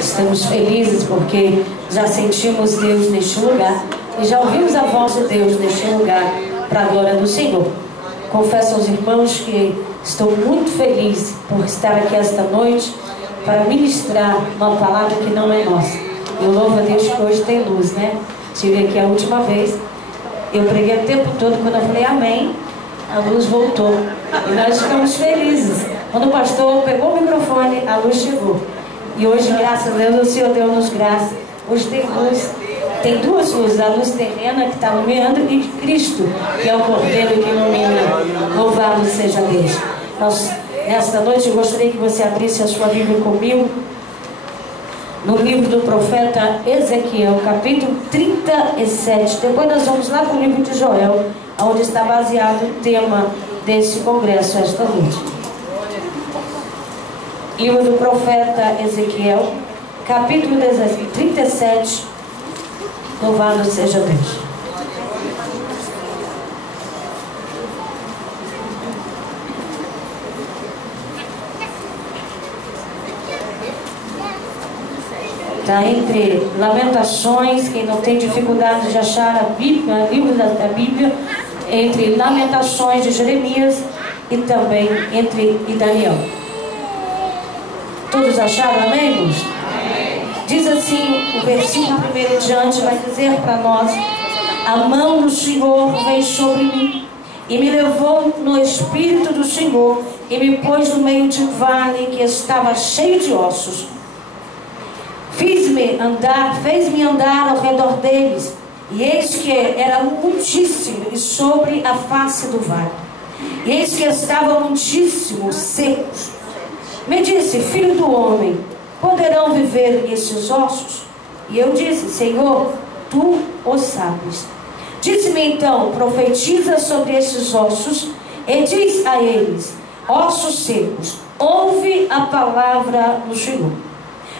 Estamos felizes porque já sentimos Deus neste lugar e já ouvimos a voz de Deus neste lugar para a glória do Senhor. Confesso aos irmãos que estou muito feliz por estar aqui esta noite para ministrar uma palavra que não é nossa. Eu louvo a Deus que hoje tem luz, né? Estive aqui a última vez, eu preguei o tempo todo, quando eu falei amém, a luz voltou e nós ficamos felizes. Quando o pastor pegou o microfone, a luz chegou. E hoje, graças a Deus, o Senhor deu-nos graça. Hoje tem luz, tem duas luzes, a luz terrena que está iluminando e Cristo, que é o Cordeiro que ilumina. Louvado seja Deus. Nesta noite eu gostaria que você abrisse a sua Bíblia comigo no livro do profeta Ezequiel, capítulo 37. Depois nós vamos lá para o livro de Joel, onde está baseado o tema desse congresso esta noite. Livro do profeta Ezequiel, capítulo 37. Louvado seja Deus. Está entre Lamentações, quem não tem dificuldade de achar a Bíblia, livro da Bíblia, entre Lamentações de Jeremias e também entre Daniel. Todos acharam, amém, irmãos? Diz assim, o versículo 1 em diante vai dizer para nós: a mão do Senhor veio sobre mim e me levou no Espírito do Senhor e me pôs no meio de um vale que estava cheio de ossos. Fez-me andar ao redor deles, e eis que era muitíssimo e sobre a face do vale, e eis que estavam muitíssimos secos. Me disse: filho do homem, poderão viver esses ossos? E eu disse: Senhor, tu o sabes. Disse-me então: profetiza sobre esses ossos e diz a eles: ossos secos, ouve a palavra do Senhor.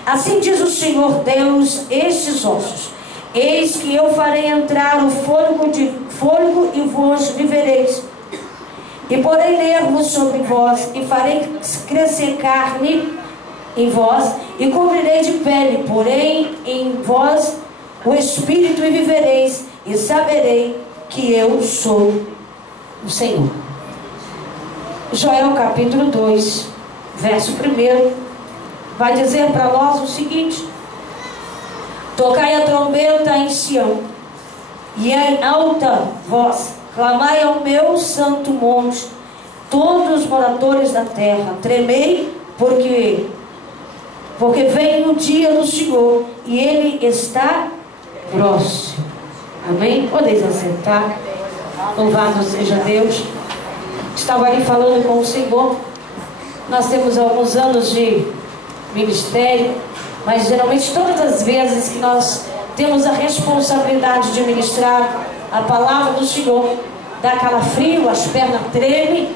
Assim diz o Senhor Deus: estes ossos, eis que eu farei entrar o fôlego e vos vivereis. E porei nervos sobre vós, e farei crescer carne em vós, e cobrirei de pele, porém em vós o espírito, e vivereis, e saberei que eu sou o Senhor. Joel capítulo 2, verso 1, vai dizer para nós o seguinte: tocai a trombeta em Sião, e em alta voz clamai ao meu santo monte, todos os moradores da terra, tremei, porque vem o dia do Senhor, e Ele está próximo. Amém? Podeis assentar. Louvado seja Deus. Estava ali falando com o Senhor. Nós temos alguns anos de ministério, mas geralmente todas as vezes que nós temos a responsabilidade de ministrar a palavra do Senhor, dá calafrio, as pernas tremem,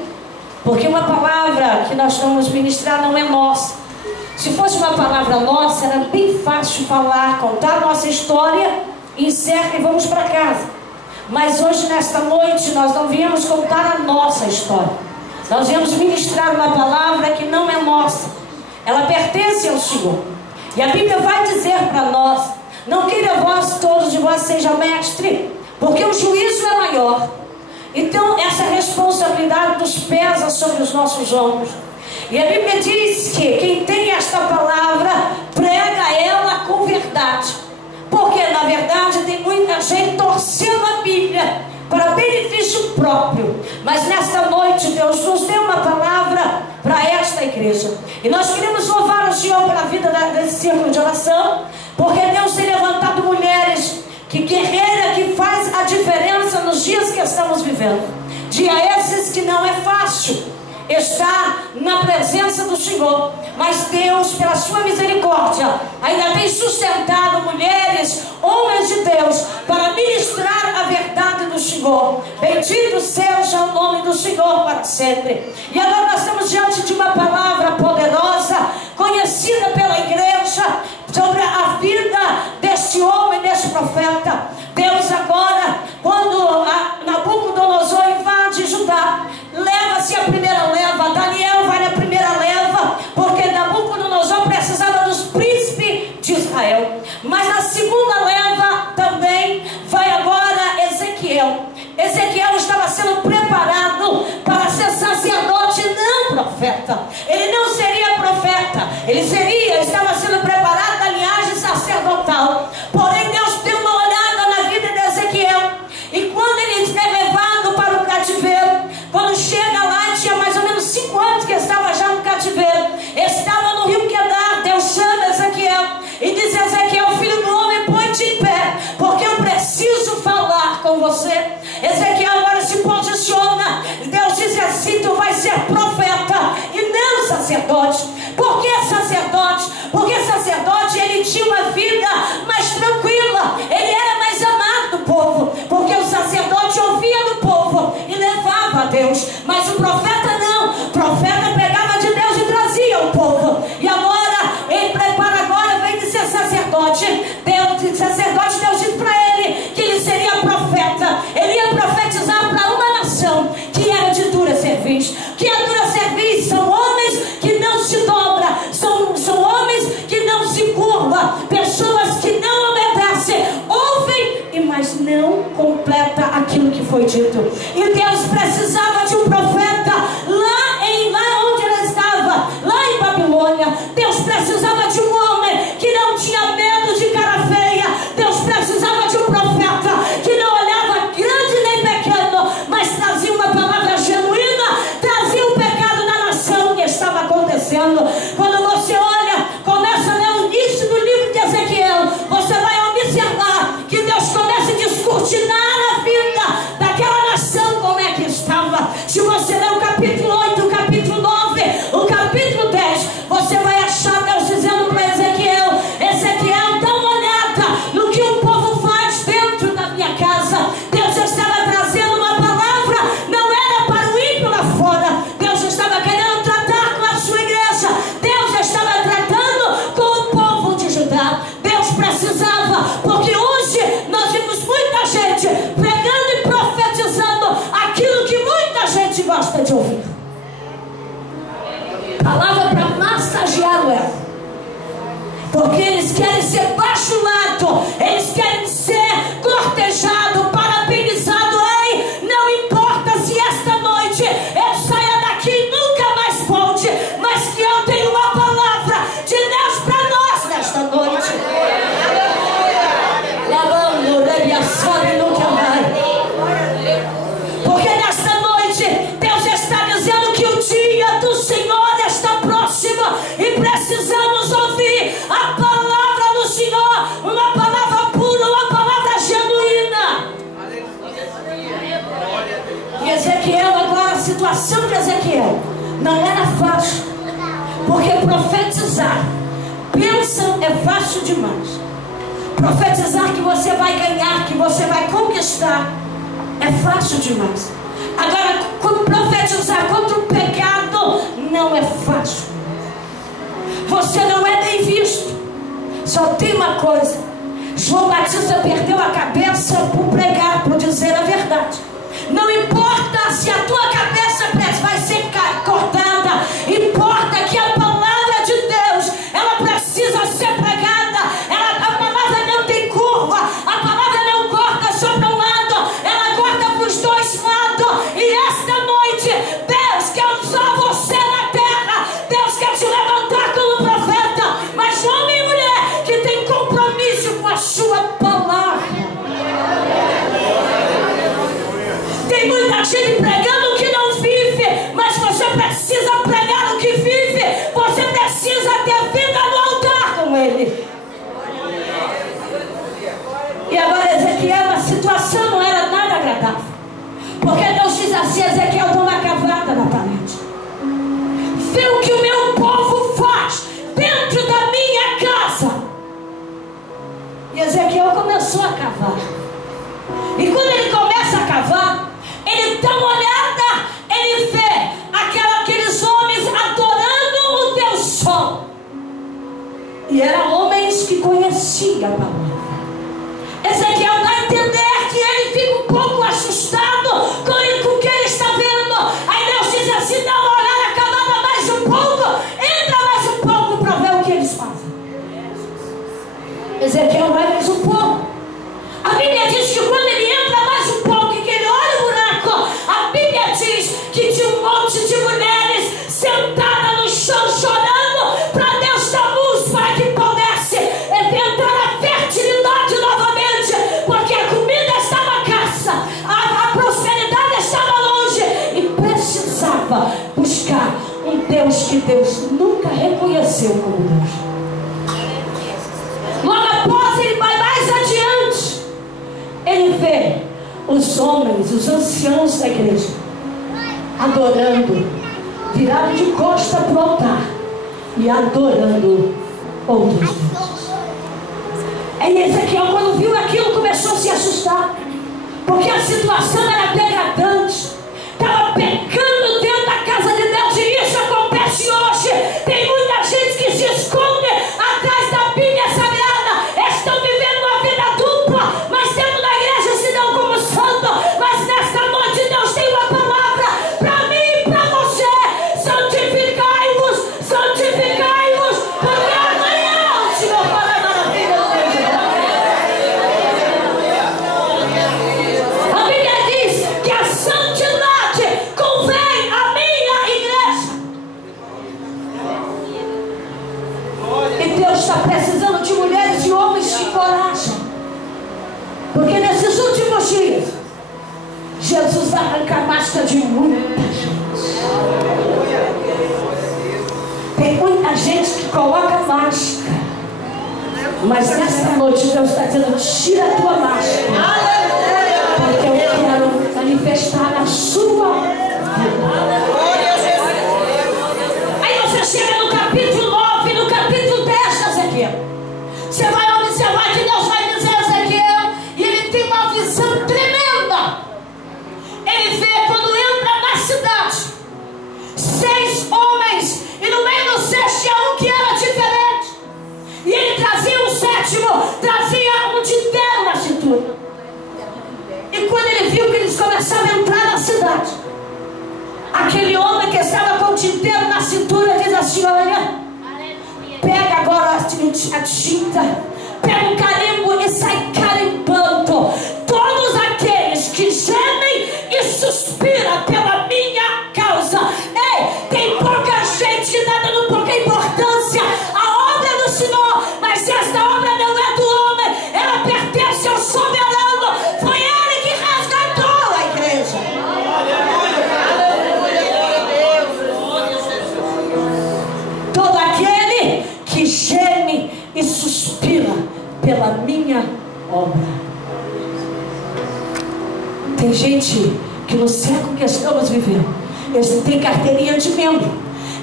porque uma palavra que nós vamos ministrar não é nossa. Se fosse uma palavra nossa, era bem fácil falar, contar a nossa história, encerra e vamos para casa. Mas hoje, nesta noite, nós não viemos contar a nossa história. Nós viemos ministrar uma palavra que não é nossa. Ela pertence ao Senhor. E a Bíblia vai dizer para nós: não queira vós, todos de vós, seja mestre, porque o juízo é maior. Então essa responsabilidade nos pesa sobre os nossos ombros. E a Bíblia diz que quem tem esta palavra, prega ela com verdade. Porque na verdade tem muita gente torcendo a Bíblia para benefício próprio. Mas nesta noite Deus nos deu uma palavra para esta igreja. E nós queremos louvar o Senhor pela vida desse círculo de oração, porque Deus tem levantado mulheres que guerreira, que faz a diferença nos dias que estamos vivendo. Dia esses que não é fácil estar na presença do Senhor, mas Deus, pela sua misericórdia, ainda tem sustentado mulheres, homens de Deus, para ministrar a verdade do Senhor. Bendito seja o nome do Senhor para sempre. E agora nós estamos diante de uma palavra poderosa, conhecida pela igreja, sobre a vida deste homem, deste profeta. Deus agora, quando Nabucodonosor invade Judá, leva-se a primeira leva, Daniel vai na primeira leva, porque Nabucodonosor precisava dos príncipes e diz: Ezequiel, filho do homem, põe-te em pé, porque eu preciso falar com você. Ezequiel agora se posiciona. Deus diz assim: tu vai ser profeta e não sacerdote. Por que sacerdote? Porque sacerdote, ele tinha uma vida mais tranquila, ele era mais amado do povo, porque o sacerdote ouvia do povo e levava a Deus. Mas o profeta não. O profeta pegava de Deus e trazia ao povo. E agora, ele prepara agora, vem de ser sacerdote. Deus diz para ele que ele seria profeta. Ele ia profetizar para uma nação que era de dura cerviz. Que é dura cerviz? São homens que não se dobram, são homens que não se curvam, pessoas que não obedecem, ouvem, mas não completa aquilo que foi dito. E Deus precisava de um profeta lá onde ele estava, lá em Babilônia. Deus precisava de um homem que não tinha medo de cara feia. Deus precisava de um profeta que não olhava grande nem pequeno, mas trazia uma palavra genuína, trazia o pecado da nação que estava acontecendo. Quando você olha, começa a ler o início do livro de Ezequiel, você vai observar que Deus começa a descortinar a vida daquela nação, como é que estava. Se você ler o capítulo 8, o capítulo 9, o capítulo 10, você vai achar Deus dizendo para Ezequiel: Ezequiel, dá uma olhada no que o povo faz dentro da minha casa. Deus estava trazendo uma palavra, não era para o ímpio lá fora. Deus estava querendo tratar com a sua igreja. Deus estava tratando com o povo de Judá. Deus precisava, porque hoje nós vimos muita gente pregando e profetizando aquilo que muita gente gosta de ouvir. Palavra para massagear o ego. Porque eles querem ser bajulados, eles querem ser cortejados, parabenizados. Ei, não importa se esta noite eu saia daqui e nunca mais volte, mas que eu tenho uma palavra de Deus para nós nesta noite. Lavando, rebiaçando, nunca mais. Porque nesta noite Deus está dizendo que o dia do Senhor está próximo e precisamos ouvir a palavra do Senhor, uma palavra pura, uma palavra genuína. E Ezequiel, agora a situação de Ezequiel não era fácil, porque profetizar, pensa, é fácil demais. Profetizar que você vai ganhar, que você vai conquistar, é fácil demais. Agora, profetizar contra o pecado não é fácil. Você não é bem visto. Só tem uma coisa: João Batista perdeu a cabeça por pregar, por dizer a verdade. Não importa se a tua cabeça vai ser cortada, importa que a palavra de Deus, ela precisa ser pregada. A palavra não tem curva, a palavra não corta só para um lado, ela corta para os dois lados. E esta noite Deus quer usar você na terra. Deus quer te levantar como profeta, mas homem e mulher que tem compromisso com a sua palavra. Tem muita gente pregando o que não vive, mas você precisa pregar o que vive. Você precisa ter vida no altar com ele. E agora Ezequiel, a situação não era nada agradável, porque Deus diz assim: Ezequiel, dá uma cavada na parede, vê o que o meu povo faz dentro da minha casa. E Ezequiel começou a cavar. E quando ele começa a cavar, ele dá uma olhada, ele vê aqueles homens adorando o Deus Sol. E eram homens que conheciam a palavra. Ezequiel dá a entender que ele fica um pouco assustado com o que ele está vendo. Aí Deus diz assim: dá uma olhada, cavada mais um pouco, entra mais um pouco para ver o que eles fazem. Ezequiel vai mais um pouco. A Bíblia diz que quando ele entra mais um pouco e que ele olha o buraco, a Bíblia diz que tinha um monte de mulheres sentadas no chão chorando para Deus dar luz, para que pudesse entrar a fertilidade novamente, porque a comida estava escassa, a prosperidade estava longe e precisava buscar um Deus que Deus nunca reconheceu como Deus. os homens, os anciãos da igreja, adorando, virados de costa para o altar e adorando outros deuses. E Ezequiel, quando viu aquilo, começou a se assustar, porque a situação era degradante, estava pecando dentro da casa de Deus. E isso acontece hoje. Tem muita gente que se esconde atrás da Bíblia Sagrada, estão vivendo uma vida dupla, mas dentro da igreja se dão como santo. Mas nesta noite Deus tem uma palavra para mim e para você: santificai-vos, santificai-vos, porque amanhã o Senhor fará maravilha no meio de nós. A Bíblia diz que a santidade convém à minha igreja. E Deus está precisando de mulheres e homens de coragem, porque nesses últimos dias Jesus vai arrancar a máscara de muita gente. Tem muita gente que coloca máscara, mas nesta noite Deus está dizendo: tira a tua máscara, porque eu quero manifestar na sua vida. Aí você chega no capítulo 9, no capítulo 10 de Ezequiel. Você vai observar que Deus vai dizer a Ezequiel, e ele tem uma visão tremenda. Ele vê quando entra na cidade 6 homens, e no meio do 6 tinha um que era diferente. E ele trazia o 7º, trazia um tinteiro na cintura. E quando ele viu que eles começavam a entrar na cidade, aquele homem que estava com o tinteiro na cintura diz assim: olha, pega agora a tinta, pega um carimbo e sai carimbando todos aqueles que gemem e suspiram pela minha causa. Ei, tem pouca gente que está dando pouca importância à obra do Senhor, mas esta obra não é do homem, ela pertence ao soberano. Foi ele que resgatou a igreja. Todo aquele que geme e suspira pela minha obra. Tem gente que no século que estamos vivendo, ele tem carteirinha de membro,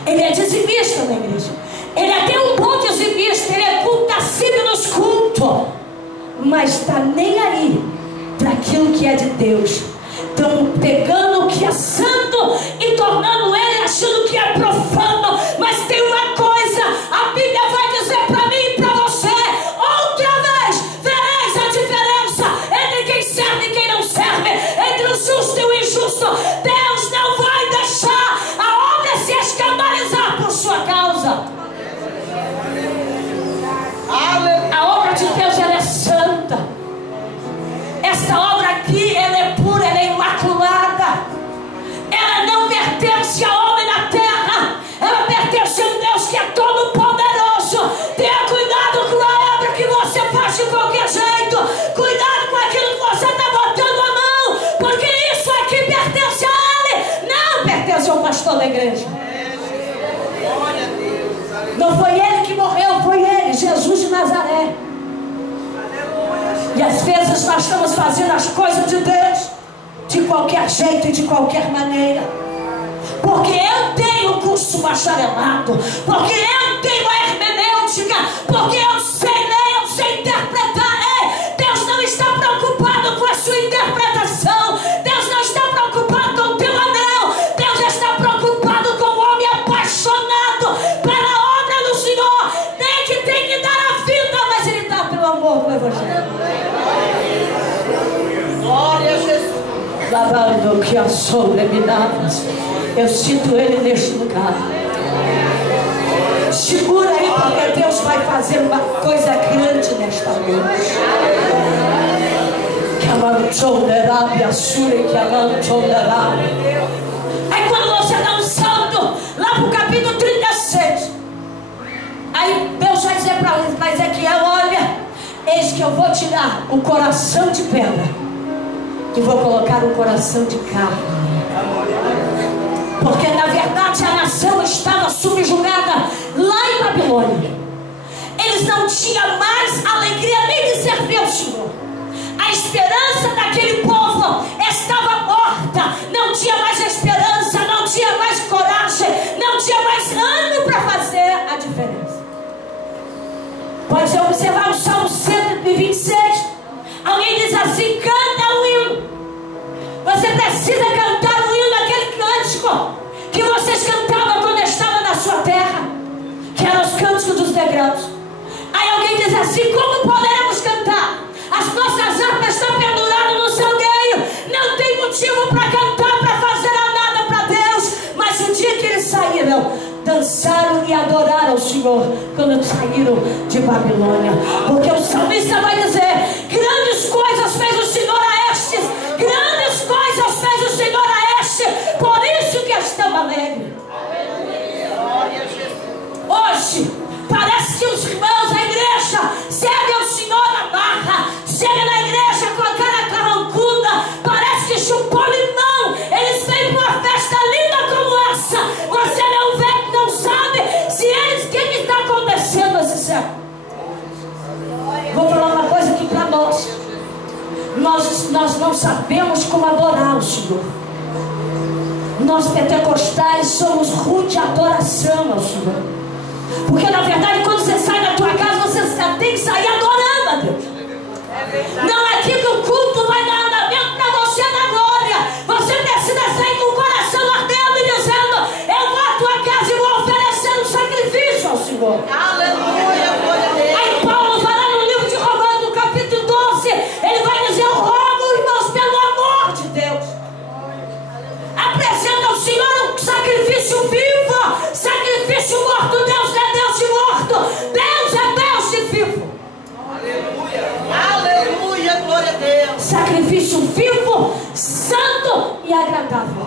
ele é dizimista na igreja, ele é até um bom dizimista, ele é cultacível nos cultos, mas está nem aí para aquilo que é de Deus. Estão pegando o que é santo e tornando ele achando que é profano. Mas tem uma coisa, a Bíblia vai dizer para mim e para você: outra vez vereis a diferença entre quem serve e quem não serve, entre o justo e o injusto. Deus não vai deixar a obra se escandalizar por sua causa. A obra de Deus, ela é santa. Esta obra aqui, ela é pura, ela é imaculada. Ela não pertence a homem na terra, ela pertence a um Deus que é todo poderoso. Tenha cuidado com a obra que você faz de qualquer jeito. Cuidado com aquilo que você está botando a mão, porque isso aqui pertence a ele, não pertence ao pastor da igreja. Não foi ele que morreu, foi ele, Jesus de Nazaré. E às vezes nós estamos fazendo as coisas de Deus de qualquer jeito e de qualquer maneira, porque eu tenho curso bacharelado, porque eu tenho a hermenêutica, porque eu sei ler, eu sei interpretar. Ei, Deus não está preocupado com a sua interpretação, Deus não está preocupado com o teu anel, Deus está preocupado com o homem apaixonado pela obra do Senhor. Nem que tem que dar a vida, mas ele dá pelo amor do Evangelho. Glória a Jesus. Lavando que a sobrevinadas, eu sinto ele neste lugar. Segura aí, porque Deus vai fazer uma coisa grande nesta noite. Que amando chonderá, a sura que amando chonderá. Aí quando você dá um salto lá para o capítulo 36, aí Deus vai dizer para Ezequiel: olha, eis que eu vou tirar o coração de pedra e vou colocar um coração de carne. Porque na verdade a nação estava subjugada lá em Babilônia. Eles não tinham mais alegria nem de servir ao Senhor. A esperança daquele povo estava morta. Não tinha mais esperança, não tinha mais coragem, não tinha mais ânimo para fazer a diferença. Pode observar o Salmo 126. Alguém diz assim: canta um hino. Você precisa cantar um hino, aquele cântico que vocês cantavam quando estavam na sua terra, que eram os cânticos dos degraus. Aí alguém diz assim: como poderemos cantar? As nossas harpas estão penduradas no salgueiro. Não tem motivo para cantar, para fazer nada para Deus. Mas o dia que eles saíram, dançaram e adoraram o Senhor quando saíram de Babilônia. Porque o salmista vai dizer: grandes coisas fez o Senhor a estes, grandes coisas fez o Senhor a este, por isso que estamos alegres. Hoje parece que os irmãos da igreja servem ao Senhor na marra, chega na igreja com a cara carrancuda, parece que chupou limão. Eles vêm para uma festa linda como essa, você não vê, não sabe se eles, o que está acontecendo nesse século. Vou falar uma coisa aqui para nós não sabemos como adorar o Senhor. Nós pentecostais somos ruim de adoração ao Senhor. Porque na verdade, quando você sai da tua casa, você tem que sair adorando a Deus. Não é aqui que o culto vai dar andamento para você na glória. Você precisa sair com o coração ardendo e dizendo: eu vou à tua casa e vou oferecer um sacrifício ao Senhor. Aleluia, glória a Deus. Aí Paulo vai lá no livro de Romanos, no capítulo 12, ele vai dizer: eu rogo, irmãos, pelo amor de Deus, apresenta ao Senhor um sacrifício vivo, sacrifício morto. Deus é Deus de morto, Deus é Deus de vivo. Aleluia, aleluia, glória a Deus. Sacrifício vivo, santo e agradável.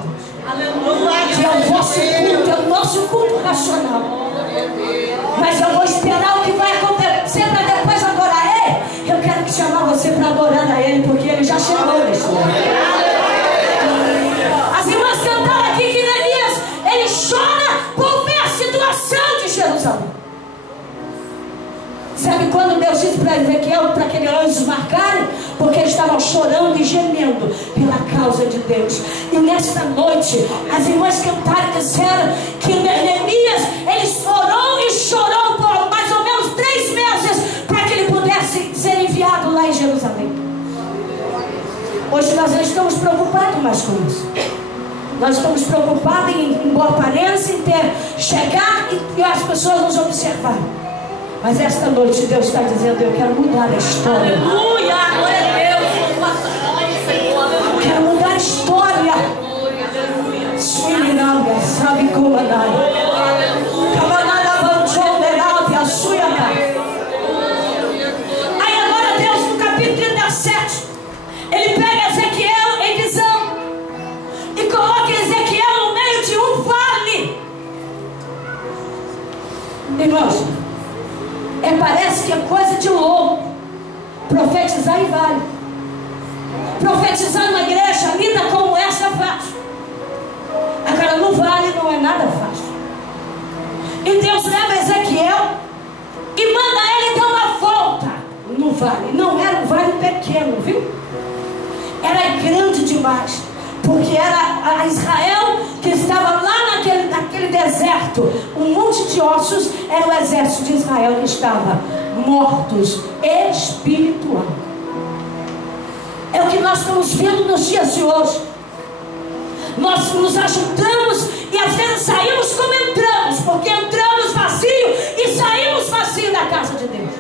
Aleluia. Que é o vosso culto, é o nosso culto racional. Mas eu vou esperar o que vai acontecer para depois adorar Ele. Eu quero chamar você para adorar a Ele, porque Ele já chegou nesse lugar. As irmãs cantaram aqui que Neemias, ele chora por ver a situação de Jerusalém. Sabe quando Deus disse para Ezequiel, para aqueles anjos marcarem? Porque eles estavam chorando e gemendo pela causa de Deus. E nesta noite, as irmãs cantaram e disseram que Neemias, ele orou e chorou por mais ou menos 3 meses para que ele pudesse ser enviado lá em Jerusalém. Hoje nós não estamos preocupados mais com isso. Nós estamos preocupados em boa aparência, em chegar e as pessoas nos observarem. Mas esta noite Deus está dizendo: eu quero mudar a história. Aleluia, glória a Deus. Eu quero mudar a história. Aleluia. Sabe como andar? Aí agora Deus, no capítulo 37, Ele pega Ezequiel em visão e coloca Ezequiel no meio de um vale. Irmãos, parece que é coisa de louco profetizar em vale. Profetizar numa igreja linda como essa é fácil. Agora no vale não é nada fácil. E Deus leva Ezequiel e manda ele dar uma volta no vale. Não era um vale pequeno, viu? Era grande demais, porque era a Israel que estava lá naquele deserto. Um monte de ossos. Era o exército de Israel que estava mortos espiritual. É o que nós estamos vendo nos dias de hoje. Nós nos ajudamos e às vezes saímos como entramos, porque entramos vazio e saímos vazio da casa de Deus.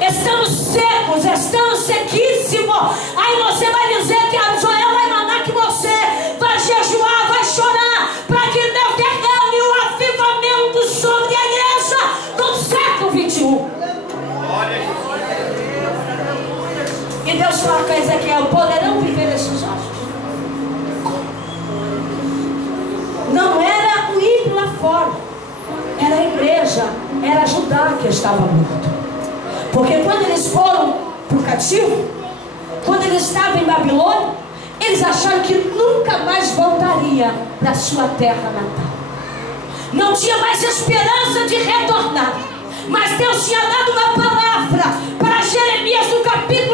Estamos secos, estamos sequíssimos. Aí você vai dizer que a Joel vai mandar que você vai jejuar, vai chorar, para que Deus derrame o avivamento sobre a igreja do século 21. E Deus fala com Ezequiel: poderão viver esses ossos? Não era o ímpio lá fora, era a igreja, era Judá que estava morto. Porque quando eles foram para o cativo, quando eles estavam em Babilônia, eles acharam que nunca mais voltaria para a sua terra natal. Não tinha mais esperança de retornar. Mas Deus tinha dado uma palavra para Jeremias no capítulo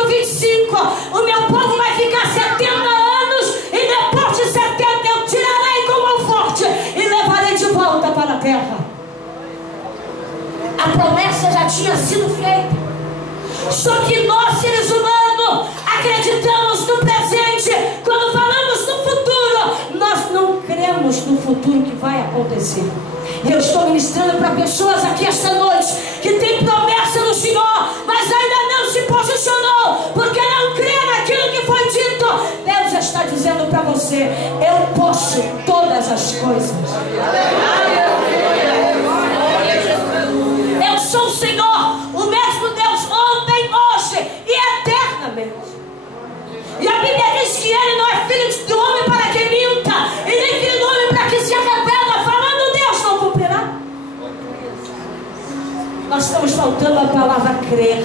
promessa já tinha sido feita. Só que nós, seres humanos, acreditamos no presente. Quando falamos no futuro, nós não cremos no futuro que vai acontecer. E eu estou ministrando para pessoas aqui esta noite que tem promessa no Senhor, mas ainda não se posicionou, porque não crê naquilo que foi dito. Deus está dizendo para você: eu posso todas as coisas. Eu sou o Senhor, o mesmo Deus ontem, hoje e eternamente. E a Bíblia diz que Ele não é filho do homem para que minta, e nem filho do homem para que se arrependa. Falando Deus, não cumprirá. Nós estamos faltando a palavra crer,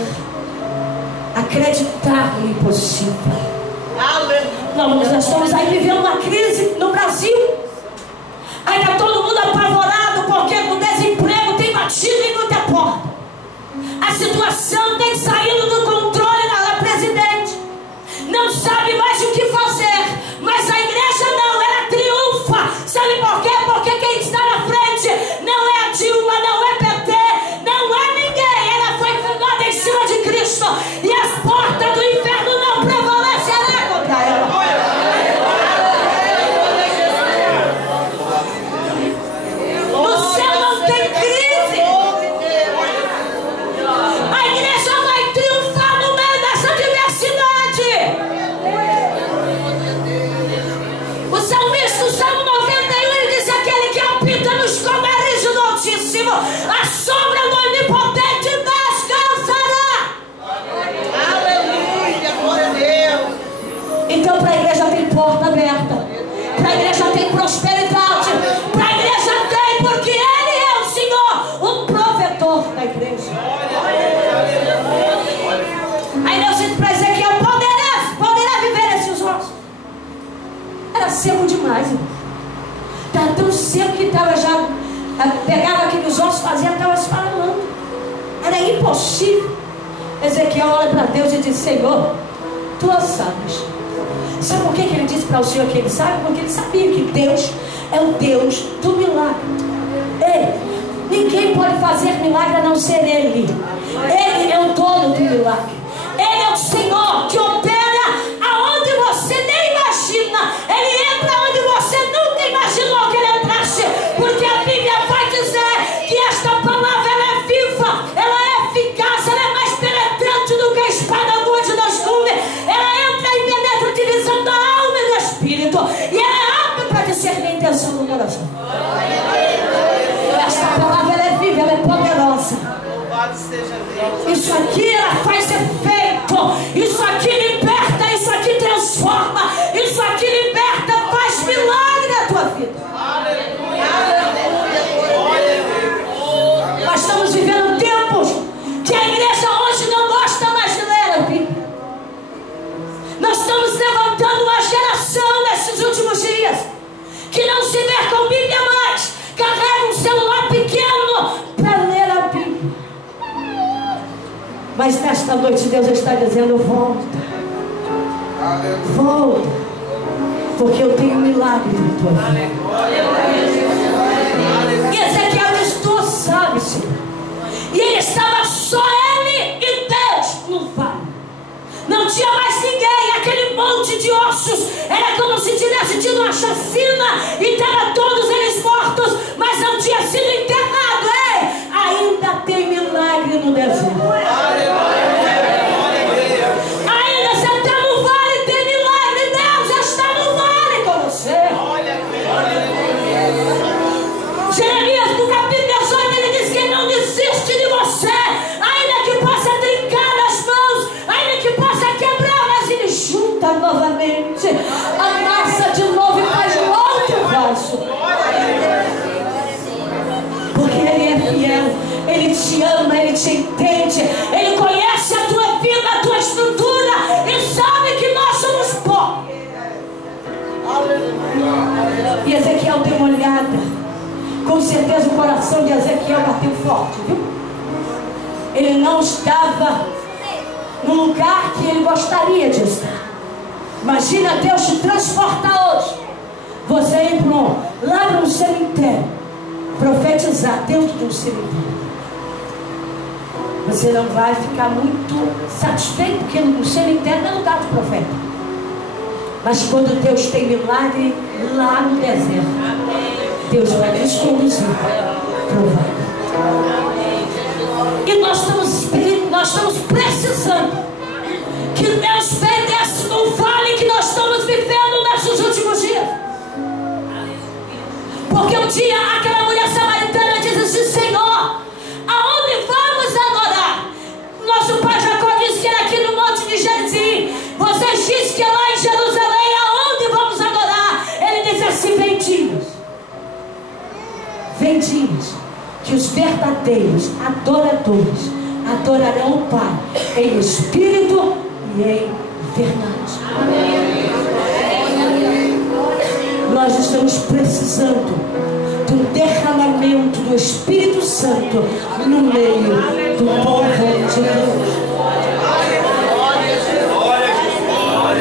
acreditar no impossível. Nós estamos aí vivendo uma crise no Brasil. Aí está todo mundo apavorado porque o desemprego tem batido em muita porta. A situação tem saído do controle da presidente. Não sabe mais o que fazer. Mas a igreja não, ela triunfa. Sabe por quê? Porque quem está na frente não é a Dilma, não é PT, não é ninguém. Ela foi fundada em cima de Cristo. E as portas do inferno não prevalecerão contra ela. No céu não tem crise. A igreja vai triunfar no meio dessa diversidade. O salmista, o Salmo 91, ele diz: aquele que habita no esconderijo do Altíssimo, a sombra do Onipotente descansará. Aleluia, glória a Deus. Então para a igreja tem porta aberta, para a igreja tem prosperidade, para a igreja tem, porque Ele é o Senhor, o provedor da igreja. Aí Deus disse para Ezequiel: poderá viver esses ossos. Era seco demais, irmão. Estava tão seco que estava já, pegava aqueles ossos, fazia, estava esfarelando. Era impossível. Ezequiel olha para Deus e diz: Senhor, Tu sabes. Sabe por que ele disse para o Senhor que ele sabe? Porque ele sabia que Deus é o Deus do milagre. Ninguém pode fazer milagre a não ser Ele. Ele é o dono do milagre. Ele é o Senhor que opera aonde você nem imagina. Ele entra onde você nunca imaginou que Ele entrasse. Porque a Bíblia vai dizer que esta palavra, ela é viva, ela é eficaz, ela é mais penetrante do que a espada aguda de dois gumes. Ela entra e penetra a divisão da alma e do espírito. E ela é apta para discernir a intenção do coração. Esta palavra, ela é viva, ela é poderosa. Isso aqui, ela faz efeito. Isso aqui liberta, isso aqui transforma, isso aqui liberta, faz milagre na tua vida. Nós estamos vivendo tempos que a igreja hoje não gosta mais de ler a Bíblia. Nós estamos levantando uma geração nesses últimos dias que não se vê com Bíblia mais, carrega um celular pequeno para ler a Bíblia. Mas nesta noite Deus está dizendo: volta, volta, porque eu tenho um milagre na tua vida. E Ezequiel diz: Tu sabes, Senhor. E ele estava só ele e Deus no vale. Não tinha mais ninguém. Aquele monte de ossos era como se tivesse tido uma chacina e estavam todos eles mortos, mas não tinha sido enterrado. Ainda tem milagre no deserto. Ainda você está no vale, tem milagre. Deus já está no vale com você. Jeremias, no capítulo 18, ele diz que Ele não desiste de você, ainda que possa trincar as mãos, ainda que possa quebrar, mas Ele junta novamente, amassa de novo e faz um outro vaso. Porque Ele é fiel, Ele te ama, Ele te entende, Ele conhece a tua vida, a tua estrutura e sabe que nós somos pó. E Ezequiel deu uma olhada. Com certeza o coração de Ezequiel bateu forte, viu? Ele não estava no lugar que ele gostaria de estar. Imagina Deus te transportar hoje, você ir lá para um cemitério, profetizar dentro de um cemitério. você não vai ficar muito satisfeito, porque o seu interno é lugar de profeta. Mas quando Deus tem milagre lá no deserto, Deus vai nos conduzir para o vale. E nós estamos precisando que Deus penetre no vale que nós estamos vivendo nesses últimos dias. Porque um dia aquela mulher samaritana diz assim: Senhor, aonde vamos adorar? Nosso pai Jacó disse que era aqui no monte de Gerizim. Vocês dizem que é lá em Jerusalém. Aonde vamos adorar? Ele disse assim: vendinhos, que os verdadeiros adoradores adorarão o Pai em espírito e em verdade. Nós estamos precisando do derramamento do Espírito Santo no meio do povo de Deus.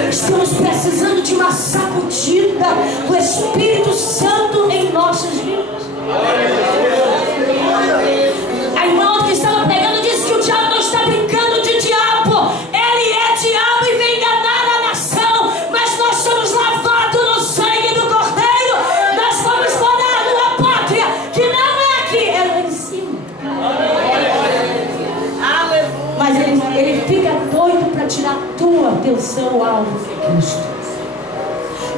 Estamos precisando de uma sacudida do Espírito Santo em nossas vidas. A irmã que estava pregando disse que o diabo não está brincando de diabo. Ele é diabo e vem enganar a nação. Mas nós somos lavados no sangue do Cordeiro. Nós vamos morar numa pátria que não é aqui, é lá em cima. Mas ele fica doido para tirar a tua atenção ao alvo que é Cristo.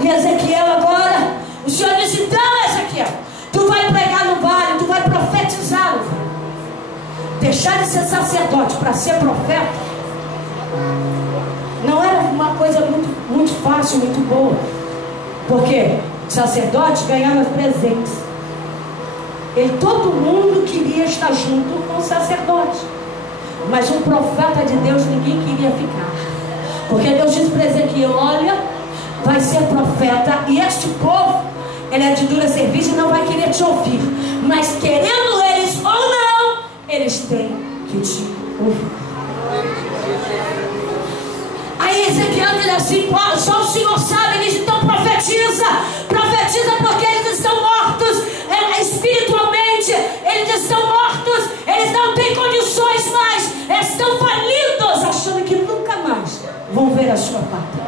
E Ezequiel agora, o Senhor disse: então Ezequiel, tu vai pregar no vale, tu vai profetizar no vale. Deixar de ser sacerdote para ser profeta não era uma coisa muito fácil, muito boa. Porque sacerdote ganhava presentes. Todo mundo queria estar junto com o sacerdote. Mas um profeta de Deus ninguém queria ficar. Porque Deus disse para Ezequiel: olha, vai ser profeta e este povo, ele é de dura serviço e não vai querer te ouvir. Mas querendo eles ou não, eles têm que te ouvir. Aí Ezequiel diz assim: só o Senhor sabe. Ele diz: então profetiza porque eles estão mortos espiritualmente. Eles estão mortos, eles não têm condições mais, estão falidos, achando que nunca mais vão ver a sua pátria.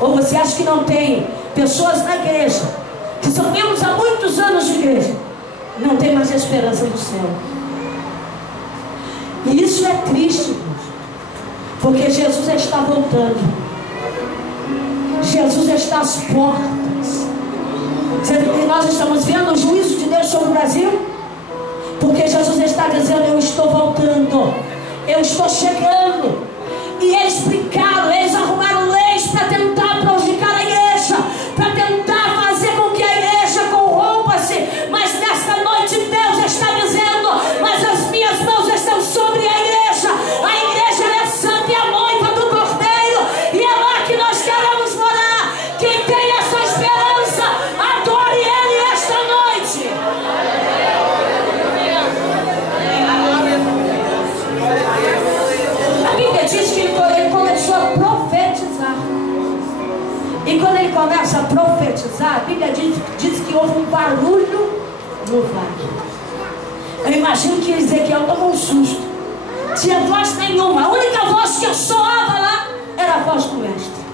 Ou você acha que não tem pessoas na igreja que são membros há muitos anos de igreja, não tem mais esperança no céu? E isso é triste, irmãos, porque Jesus está voltando. Jesus está às portas. E nós estamos vendo o juízo de Deus sobre o Brasil, porque Jesus está dizendo: eu estou voltando, eu estou chegando. E eles brincaram, eles arrumaram leis para tentar prejudicar a igreja, para tentar fazer com que a igreja corrompa-se. Mas nesta noite Deus está dizendo: mas as minhas mãos estão sobre a igreja. A igreja é santa e a noiva do Cordeiro, e é lá que nós queremos morar. Quem tem essa esperança, adore Ele esta noite. A Bíblia diz que ele começou a profetizar. E quando ele começa a profetizar, a Bíblia diz que houve um barulho no vale. Eu imagino que Ezequiel tomou um susto. Tinha voz nenhuma. A única voz que eu soava lá era a voz do mestre.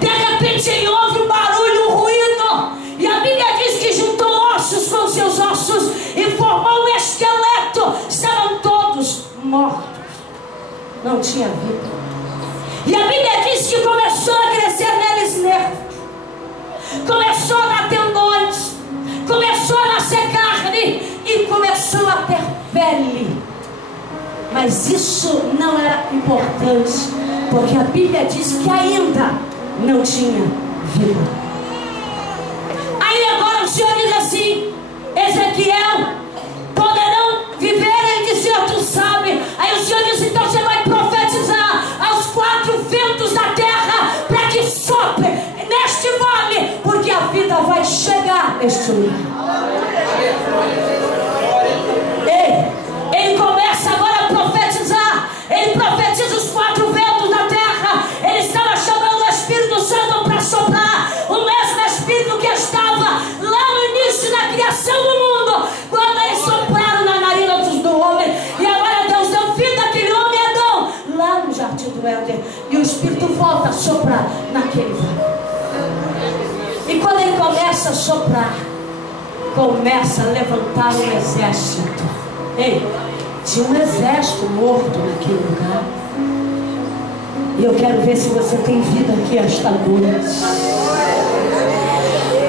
De repente ele ouve um barulho, um ruído. E a Bíblia diz que juntou ossos com seus ossos e formou um esqueleto. Estavam todos mortos. Não tinha vida. E a Bíblia diz que começou a crescer neles nervos, começou a dar tendões, começou a nascer carne e começou a ter pele. Mas isso não era importante, porque a Bíblia diz que ainda não tinha vida. Aí agora o Senhor diz assim: Ezequiel, poderão viver? Ele disse: tu sabe. Aí o Senhor disse: então você vai profetizar aos quatro ventos da terra, para que sopre neste vale, porque a vida vai chegar neste lugar. Ele começa agora a profetizar. Ele profetiza os quatro ventos da terra. Ele estava chamando o Espírito Santo para soprar, o mesmo Espírito que estava lá no início da criação do mundo, soprar naquele vale. E quando ele começa a soprar, começa a levantar um exército. Ei, tinha um exército morto naquele lugar. E eu quero ver se você tem vida aqui esta noite.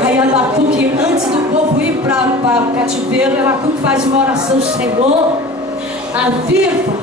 Aí Abacuque, antes do povo ir para o cativeiro, Abacuque faz uma oração: Senhor, aviva,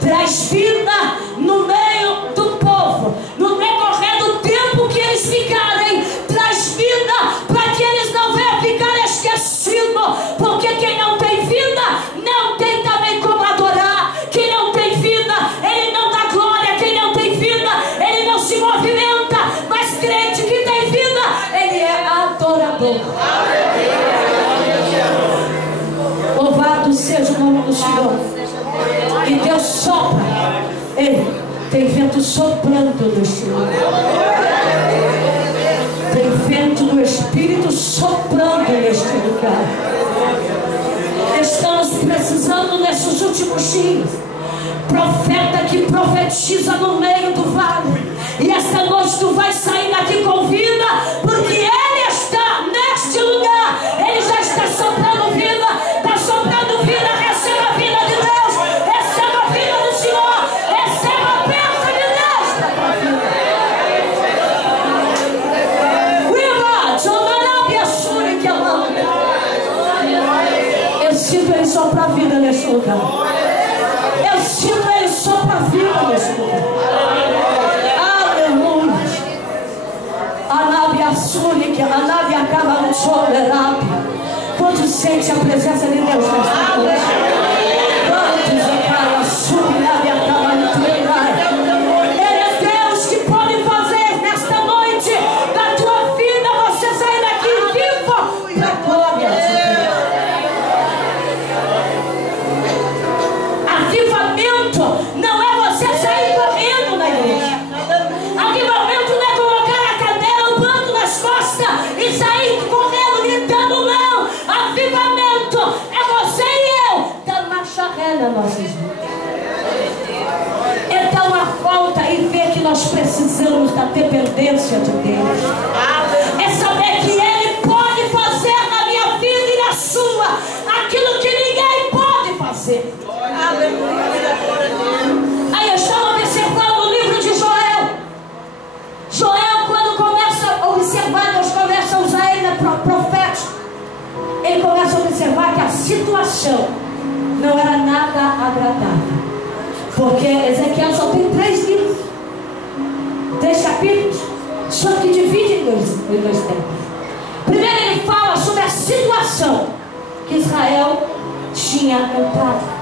traz vida no meio do povo, no decorrer do tempo que eles ficarem, traz vida para que eles não venham ficar esquecidos, porque quem não tem vida não tem também como adorar. Quem não tem vida, ele não dá glória. Quem não tem vida, ele não se movimenta. Mas crente que tem vida, ele é adorador. Louvado seja o nome do Senhor. E Deus sopra. Ei, tem vento soprando neste lugar. Tem vento do Espírito soprando neste lugar. Estamos precisando nesses últimos dias profeta que profetiza no meio do vale. E esta noite tu vai sair daqui com vida, porque Ele está neste lugar. Ele já está soprando vida. Está soprando vida. Receba a vida de Deus. Receba a vida do Senhor. Receba a bênção de Deus para a tua vida. Viva! Jomarabia Suri que amamos. Eu sinto Ele soprar a vida neste lugar. Eu sinto Ele soprar a vida neste lugar. Aleluia. Anabia Suri que Anabia acaba no Jomarabia. Quantos sente a presença de Deus nesta noite? Quantos acaba Suri acaba no Jomarabia? Ele é Deus que pode fazer nesta noite da tua vida você sair daqui vivo para a glória de Deus. Avivamento não é você sair correndo na igreja. Avivamento não é colocar a cadeira, o banco nas costas e sair correndo, gritando, não. Avivamento é você e eu dar marcha ré na nossa vida. É dar uma volta e ver que nós precisamos da dependência de Deus. É saber que Ele pode fazer na minha vida e na sua aquilo que ninguém pode fazer. Aí eu estava observando o livro de Joel. Joel, quando começa a observar, Deus começa a usar ele profético. Ele começa a observar que a situação não era nada agradável. Porque Ezequiel só tem 3 livros, 3 capítulos, só que divide em dois tempos. Primeiro ele fala sobre a situação que Israel tinha entrado.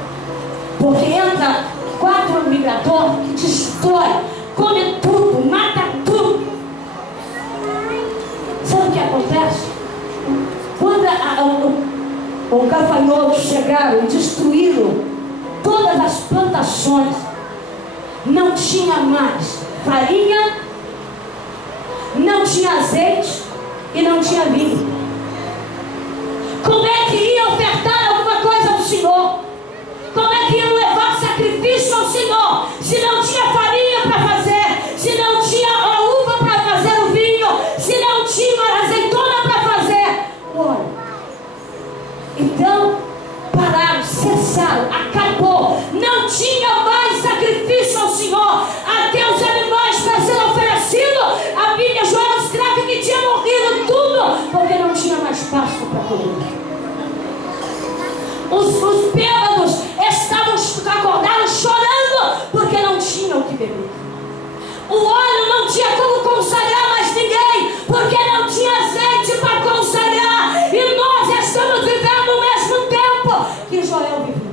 Porque entra 4 migradores que destrói, come tudo, mata tudo. Sabe o que acontece? Quando os gafanhotos chegaram e destruíram todas as plantações, não tinha mais farinha, não tinha azeite e não tinha vinho. Como é que ia ofertar alguma coisa ao Senhor? Como é que ia levar sacrifício ao Senhor se não tinha farinha para fazer, se não tinha a uva para fazer o vinho, se não tinha a azeitona para fazer o óleo? Então pararam, cessaram, acabou. Não tinha mais sacrifício ao Senhor, até os animais para ser oferecido. A Bíblia, Joel escreve que tinha morrido tudo, porque não tinha mais pasto para comer. Os bêbados acordaram chorando porque não tinham o que beber. O óleo não tinha como consagrar mais ninguém, porque não tinha azeite para consagrar. E nós estamos vivendo o mesmo tempo que Joel viveu.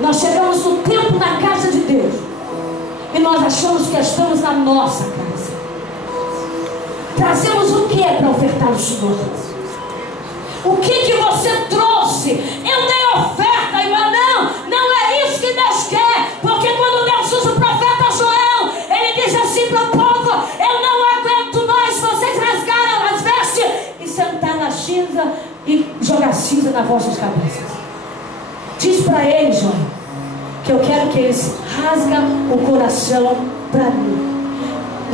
Nós chegamos no tempo da casa de Deus e nós achamos que estamos na nossa casa. Trazemos o que para ofertar ao Senhor? O que você trouxe? Eu dei oferta, irmão. Não é isso que Deus quer. Porque quando Deus usa o profeta Joel, ele diz assim para o povo: eu não aguento mais vocês rasgaram as vestes e sentar na cinza e jogar cinza nas vossas cabeças. Diz para eles, Joel, que eu quero que eles rasgam o coração para mim.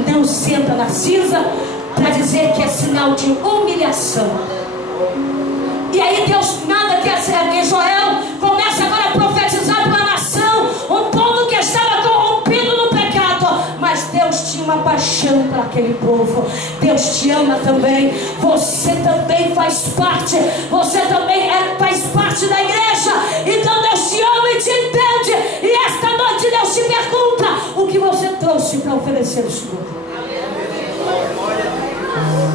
Não senta na cinza para dizer que é sinal de humilhação. E aí Deus nada quer saber. Joel começa agora a profetizar para a nação, um povo que estava corrompido no pecado, mas Deus tinha uma paixão para aquele povo. Deus te ama também. Você também faz parte. Você também faz parte da igreja. Então Deus te ama e te entende. E esta noite Deus te pergunta: o que você trouxe para oferecer ao Senhor?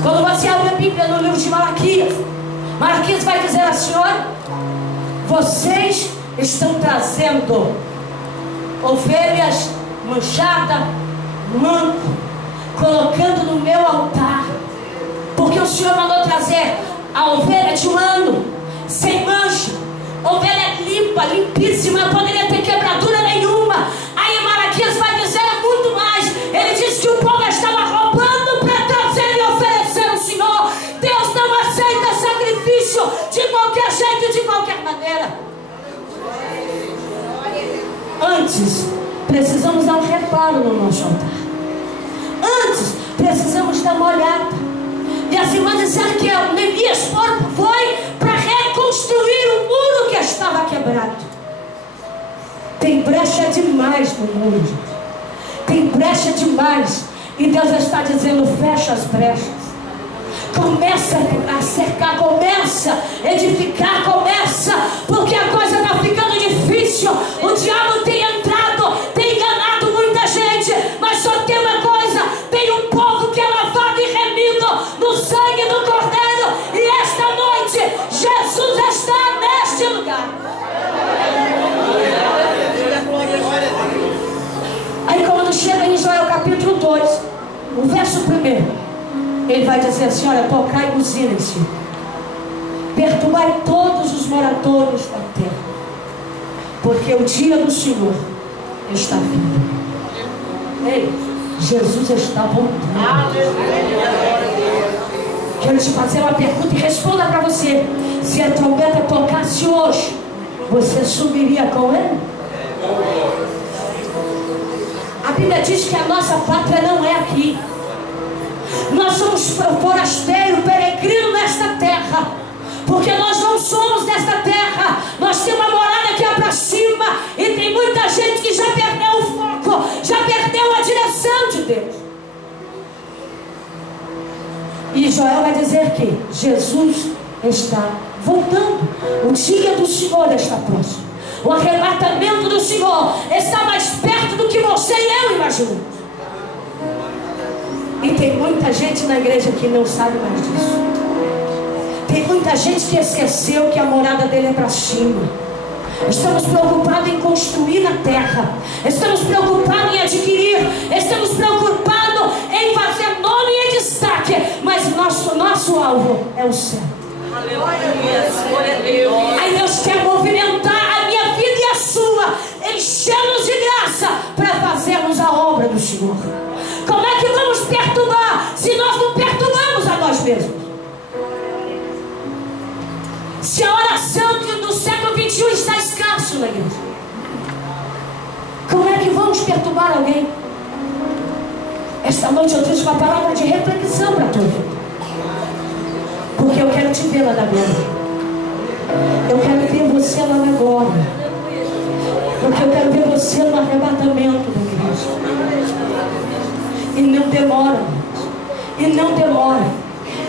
Quando você abre a Bíblia no livro de Malaquias, Malaquias vai dizer assim: olha, vocês estão trazendo ovelhas manchadas, manco, colocando no meu altar, porque o Senhor mandou trazer a ovelha de um ano, sem mancha, ovelha limpa, limpíssima, não poderia ter quebradura nenhuma. Aí Malaquias vai dizer muito mais. Ele diz que o povo estava roubando para trazer e oferecer ao Senhor. Deus não aceita sacrifício de qualquer jeito, de qualquer maneira. Antes, precisamos dar um reparo no nosso altar. Antes, precisamos dar uma olhada. E assim vai dizer que Neemias foi para reconstruir o muro que estava quebrado. Tem brecha demais no muro, gente. Tem brecha demais. E Deus está dizendo: fecha as brechas. Começa a cercar, começa a edificar, começa. Porque a coisa está ficando difícil. O diabo tem entrado, tem enganado muita gente. Mas só tem uma coisa: tem um povo que é lavado e remido no sangue do Cordeiro. E esta noite Jesus está neste lugar. Aí quando chega em Joel capítulo 2, o verso 1, ele vai dizer assim: olha, tocai buzina-se, perturbai todos os moradores da terra, porque o dia do Senhor está vindo. Ei, Jesus está voltando. Quero te fazer uma pergunta e responda para você: se a trombeta tocasse hoje, você subiria com ele? A Bíblia diz que a nossa pátria não é aqui. Nós somos forasteiros, peregrinos nesta terra. Porque nós não somos desta terra. Nós temos uma morada que é para cima. E tem muita gente que já perdeu o foco, já perdeu a direção de Deus. E Joel vai dizer que Jesus está voltando. O dia do Senhor está próximo. O arrebatamento do Senhor está mais perto do que você e eu imaginamos. E tem muita gente na igreja que não sabe mais disso. Tem muita gente que esqueceu que a morada dele é para cima. Estamos preocupados em construir na terra. Estamos preocupados em adquirir. Estamos preocupados em fazer nome e destaque. Mas nosso alvo é o céu. Aí Deus quer movimentar a minha vida e a sua, enchendo-nos de graça para fazermos a obra do Senhor. Como é que vamos perturbar se nós não perturbamos a nós mesmos? Se a oração do século XXI está escasso na igreja, como é que vamos perturbar alguém? Esta noite eu trouxe uma palavra de reflexão para a tua vida. Porque eu quero te ver lá na glória. Eu quero ver você lá na glória. Porque eu quero ver você no arrebatamento da igreja. E não demora. E não demora.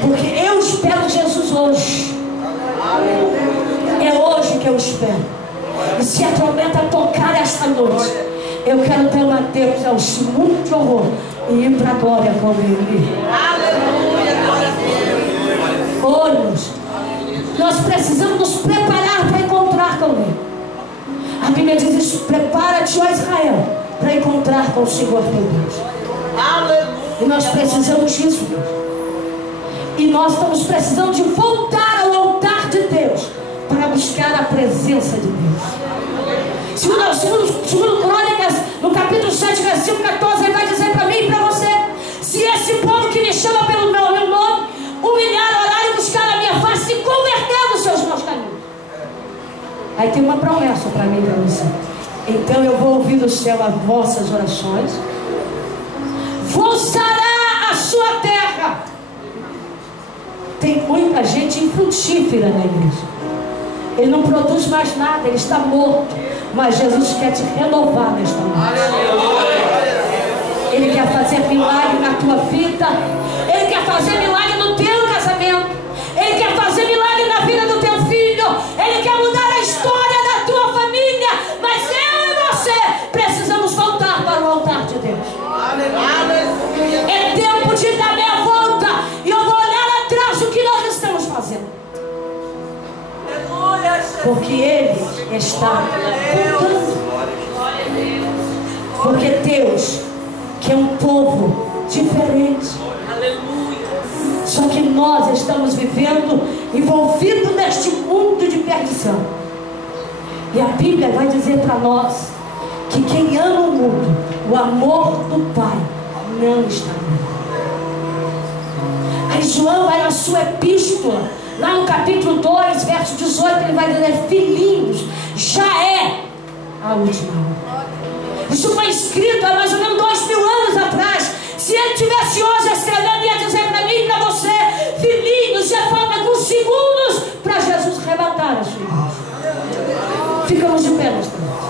Porque eu espero Jesus hoje. É hoje que eu espero. E se a trombeta tocar esta noite, eu quero ter uma Deus ao mundo de horror e ir para a glória com ele. Olhos, nós precisamos nos preparar para encontrar com ele. A Bíblia diz isso: prepara-te, ó Israel, para encontrar com o Senhor teu Deus. E nós precisamos disso. E nós estamos precisando de voltar ao altar de Deus para buscar a presença de Deus. Segundo Crônicas, no capítulo 7, versículo 14, ele vai dizer para mim e para você: se esse povo que me chama pelo meu nome humilhar, orar e buscar a minha face, se converter nos seus maus caminhos. Aí tem uma promessa para mim e para você: então eu vou ouvir do céu as vossas orações vou sarar a sua terra. Tem muita gente infrutífera na igreja. Ele não produz mais nada, ele está morto. Mas Jesus quer te renovar nesta noite. Ele quer fazer milagre na tua vida. Ele quer fazer milagre no teu casamento. Ele quer fazer milagre na vida do teu filho. Ele quer mudar a história da tua família. Mas eu e você precisamos voltar para o altar de Deus. É tempo de dar meia volta. E eu vou olhar atrás do que nós estamos fazendo. Porque Ele está voltando. Porque Deus quer um povo diferente. Só que nós estamos vivendo envolvidos neste mundo de perdição. E a Bíblia vai dizer para nós que quem ama o mundo, o amor do Pai não está nele. Aí João vai na sua epístola, lá no capítulo 2, verso 18, ele vai dizer: filhinhos, já é a última hora. Isso foi escrito há mais ou menos 2000 anos atrás. Se ele tivesse hoje escrevendo, ia dizer para mim e para você: filhinhos, já falta alguns segundos para Jesus arrebatar a sua igreja. Ficamos de pé nesta noite.